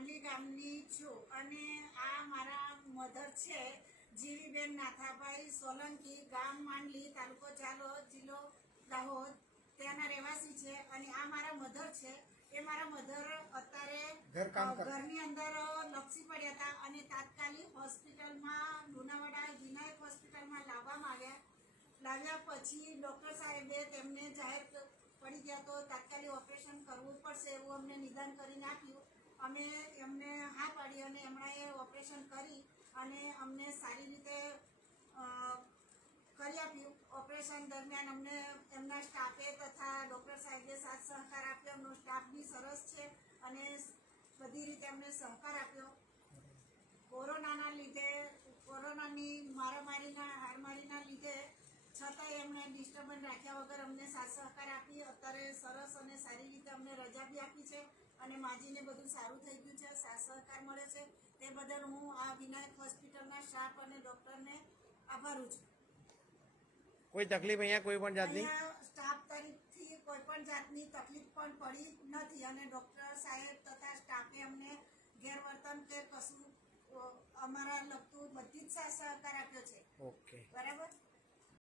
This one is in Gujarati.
માંડલી ગામની છું અને આ મારા મધર છે જીવીબેન નાથાભાઈ સોલંકી, ગામ માંડલી, તાલુકો ઝાલોદ, જિલ્લો દાહોદ, ત્યાંના રહેવાસી છે. અને આ મારા મધર છે. એ મારા મધર અત્યારે ઘરની અંદર લપસી પડ્યા હતા અને તાત્કાલિક હોસ્પિટલમાં લુણાવાડા વિનાયક હોસ્પિટલમાં લાવ્યા પછી ડૉક્ટર સાહેબે તેમને જાહેર પડી ગયા તો તાત્કાલિક ઓપરેશન કરવું પડશે એવું અમને નિદાન કરીને આપ્યું. અમે એમને હા પાડી અને એમણે ઓપરેશન કરી અને અમને સારી રીતે કરી આપ્યું. ઓપરેશન દરમિયાન અમને એમના સ્ટાફે તથા ડૉક્ટર સાહેબે સાથ સહકાર આપ્યો. એમનો સ્ટાફ બી સરસ છે અને બધી રીતે અમને સહકાર આપ્યો. કોરોનાની હારમારીના લીધે છતાંય એમણે ડિસ્ટર્બન્સ રાખ્યા વગર અમને સાથ સહકાર આપી. અત્યારે સરસ અને સારી રીતે અમને રજા બી આપી છે અને માજીને બધું સારું થઈ ગયું છે. સાથ સહકાર મળે છે તે બદલ હું આ વિનાયક હોસ્પિટલના સ્ટાફ અને ડૉક્ટરને આભારું છું. કોઈ તકલીફ અહીંયા કોઈ પણ જાતની સ્ટાફ તરફથી કોઈ પણ જાતની તકલીફ પણ પડી નથી અને ડૉક્ટર સાહેબ તથા સ્ટાફે અમને ગેરવર્તન કે કશું અમારા લગતું બધી જ સહકાર આપ્યો છે. ઓકે, બરાબર.